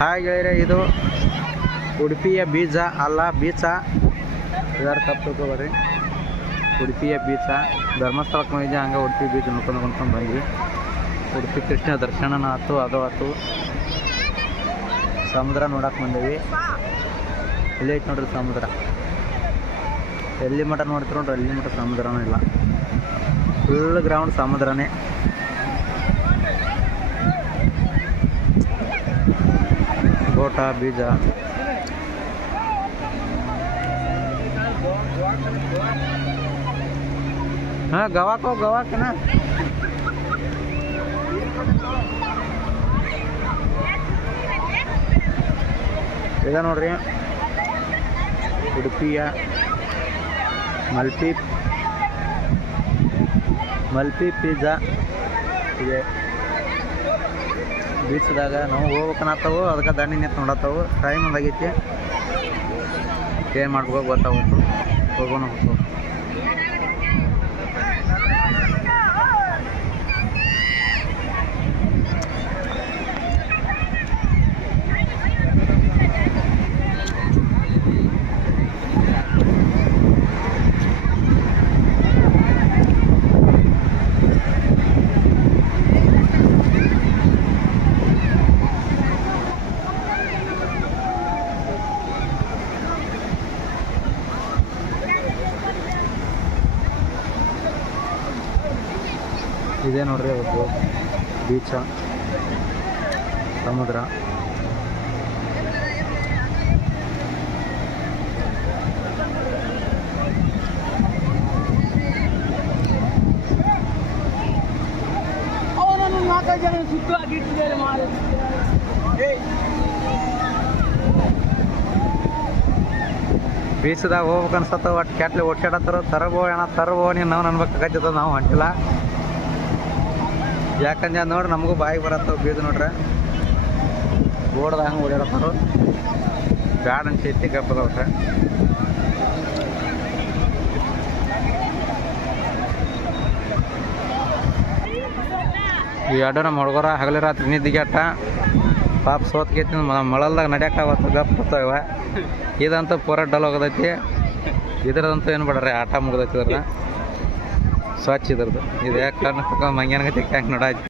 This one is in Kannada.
ಹಾಯ್ ಗೆಳೆಯರೆ, ಇದು ಉಡುಪಿಯ ಬೀಚ ಅಲ್ಲ, ಬೀಚ ಇದರ ತಪ್ಪು ತಿಳ್ಕೊಬೇಡ್ರಿ. ಉಡುಪಿಯ ಬೀಚ ಧರ್ಮಸ್ಥಳಕ್ಕೆ ಹೋಗಿದ್ದೆ, ಹಂಗೆ ಉಡುಪಿ ಬೀಚ್ ನೋಡ್ಕೊಂಡು ಬಂದ್ವಿ. ಉಡುಪಿ ಕೃಷ್ಣ ದರ್ಶನ ಆಯ್ತು, ಅದು ಆಯ್ತು. ಸಮುದ್ರ ನೋಡಕ್ಕೆ ಬಂದೀವಿ. ಇಲ್ಲೇ ಐತೆ ನೋಡ್ರಿ ಸಮುದ್ರ. ಎಲ್ಲಿ ಮಠ ನೋಡ್ತೀವಿ ನೋಡ್ರಿ, ಅಲ್ಲಿ ಮಠ ಸಮುದ್ರನೂ ಇಲ್ಲ. Full ground ಸಮುದ್ರನೇ. ಗೋಟ ಬೀಜ हाँ गवा को गवा के ना इध नोड्री उडुपिय मल्पी पिज़्ज़ा ಇದೆ. ಬೀಚ್ದಾಗ ನಾವು ಹೋಗ್ಬೇಕನ್ನತ್ತವು, ಅದಕ್ಕೆ ದಾಂಡಿ ನಿಂತು ನೋಡತ್ತವು. ಟೈಮ್ ಒಂದಾಗೈತಿ, ಏನು ಮಾಡ್ಬೇಕು ಗೊತ್ತಾಗುತ್ತೆ. ಹೋಗೋಣ ಹೋಗ್ತವೆ. ಇದೇ ನೋಡ್ರಿ ಅವತ್ತು ಬೀಚ, ಸಮುದ್ರ. ಬೀಚದಾಗ ಹೋಗ್ಬೇಕು ಅನ್ಸತ್ತ. ಒಟ್ಟು ಕ್ಯಾಟ್ಲಿ ಓಡ್ಸಾಡತ್ತಾರ, ತರಬೋ ಏನ ತರಬೋ ನೀನು ನಾವು ಅನ್ಬೇಕಾಗತ್ತದ. ನಾವು ಹೊಂಟಿಲ್ಲ, ಯಾಕಂದ್ರೆ ನೋಡ್ರಿ ನಮಗೂ ಬಾಯಿಗೆ ಬರತ್ತವ ಬೀಜ. ನೋಡ್ರಿ ಬೋರ್ಡ್ದಾಗ ಹಂಗೆ ಓಡಾಡತ್ತಾರ, ಬ್ಯಾಡ ಅನ್ಸೈತಿ ಗಪ್ಪದವ್ರೆ. ಈ ಎರಡು ನಮ್ಮ ಹುಡುಗರ ಹಗಲಿ ರಾತ್ರಿ ನಿದ್ದಿಗೆಟ್ಟ ಪಾಪ ಸೋತ್ಕೈತಿ. ಮಳಲ್ದಾಗ ನಡ್ಯಾಕಾಗತ್ತ ಗಪ್ಪತ್ತವ. ಇದಂತೂ ಪೂರ ಡಲ್ ಹೋಗೋದೈತಿ. ಇದ್ರದಂತೂ ಏನು ಬೇಡ್ರಿ, ಆಟ ಮುಗ್ದೈತಿ. ಇದ್ರ ಸ್ವಚ್ಛ ಇದ್ರದ್ದು. ಇದು ಯಾಕೆ ಕಾರಣ ಮಂಗ್ಯಾನಗತಿ ಹ್ಯಾಂಗೆ ನೋಡಾಯ್ತು.